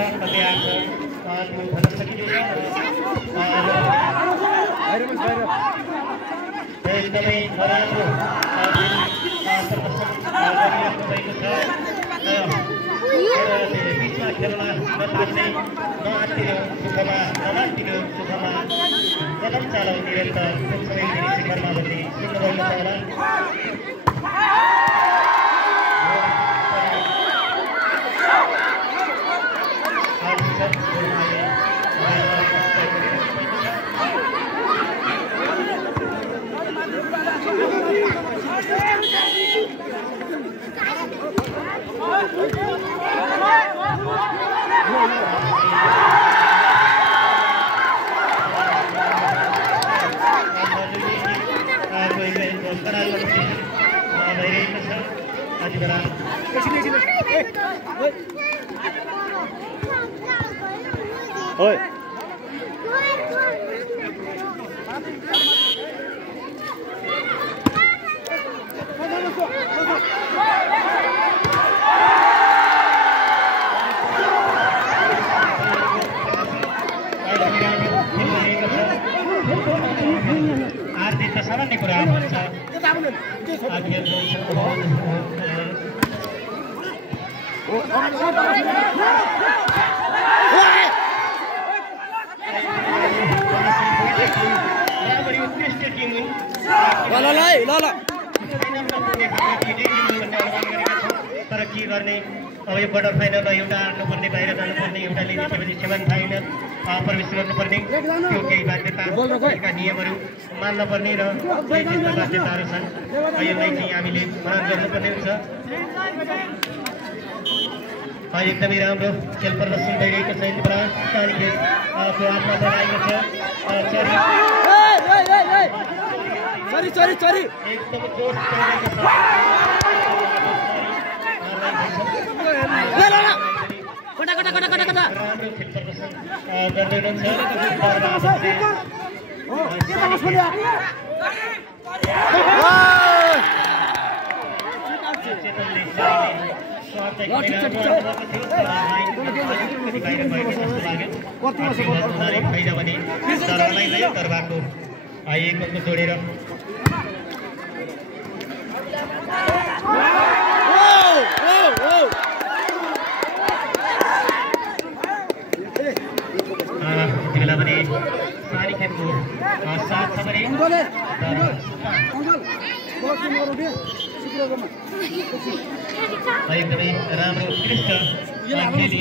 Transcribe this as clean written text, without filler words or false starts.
कति आउँछ भन्न सकिँदैन एकदमै नराम्रो प्रदर्शन गरिरहेको भएको छ बिचमा खेलमा नतान्ने नआत्तिनु सुखमा नमात्तिनु सुखमा कदम चालौ निरन्तर सँगसँगै शिखरमा भन्ने सुन्नुभएको छ होला Oi. आरती त सामान्य कुरा हुन्छ तर के गर्ने अब यो क्वार्टर फाइनलमा एउटा आउनुपर्ने बाहिर जानुपर्ने एउटा लिनेपछि सेभेन फाइनल प्रवेश गर्नुपर्ने त्यो केही बाध्यता नियमहरू मान्नुपर्ने र केही त्यस्ता बाध्यताहरू छन् यसलाई चाहिँ हामीले मनन गर्नुपर्ने हुन्छ एकदमै राम्रो खेल प्रदर्शन भइरहेको छ यति बेला को आफ्नो बनाएको छ एकदम जोस राम्रो खेल प्रदर्शन गर्दै हुनुहुन्छ जोडेर बेला पनि सारी खेलको साथ छ भने एकदमै राम्रो उत्कृष्ट खेल